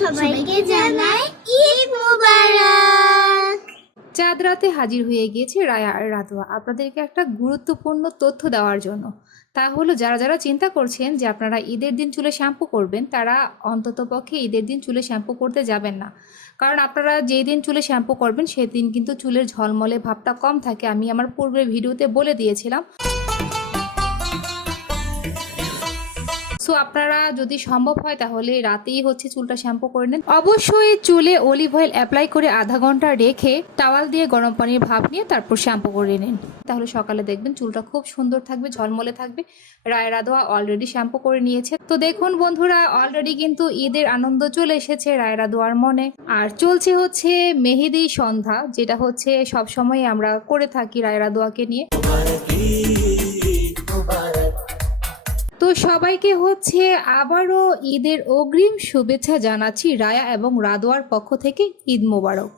সবাইকে জানাই ঈদ মুবারক। চাঁদ রাতে হাজির হয়ে গিয়েছে রায়া আর রাতোয়া আপনাদেরকে একটা গুরুত্বপূর্ণ তথ্য দেওয়ার জন্য। তা হলো যারা যারা চিন্তা করছেন যে আপনারা ঈদের দিন চুলে শ্যাম্পু করবেন, তারা অন্ততপক্ষে ঈদের দিন চুলে শ্যাম্পু করতে যাবেন না। কারণ আপনারা যেই দিন চুলে শ্যাম্পু করবেন সেদিন কিন্তু চুলের ঝলমলে ভাবটা কম থাকে। আমি আমার পূর্বের ভিডিওতে বলে দিয়েছিলাম। সো আপনারা যদি সম্ভব হয় তাহলে রাতেই চুলটা শ্যাম্পু করে নেন। অবশ্যই চুলে অলিভ অয়েল অ্যাপ্লাই করে আধা ঘন্টা রেখে টাওয়াল দিয়ে গরম পানির ভাপ নিয়ে তারপর শ্যাম্পু করে নিন। তাহলে সকালে দেখবেন চুলটা খুব সুন্দর থাকবে, ঝলমলে থাকবে। রায় রাধোয়া অলরেডি শ্যাম্পু করে নিয়েছে। তো দেখুন বন্ধুরা, অলরেডি কিন্তু ঈদের আনন্দ চলে এসেছে রায় রাধোয়ার মনে। আর চলছে মেহেদি সন্ধ্যা, যেটা সবসময় আমরা করে থাকি রায় রাধোয়াকে নিয়ে। তো সবাইকে আবারও ঈদের অগ্রিম শুভেচ্ছা জানাচ্ছি রায়া এবং রাধোয়ার পক্ষ থেকে। ঈদ মোবারক।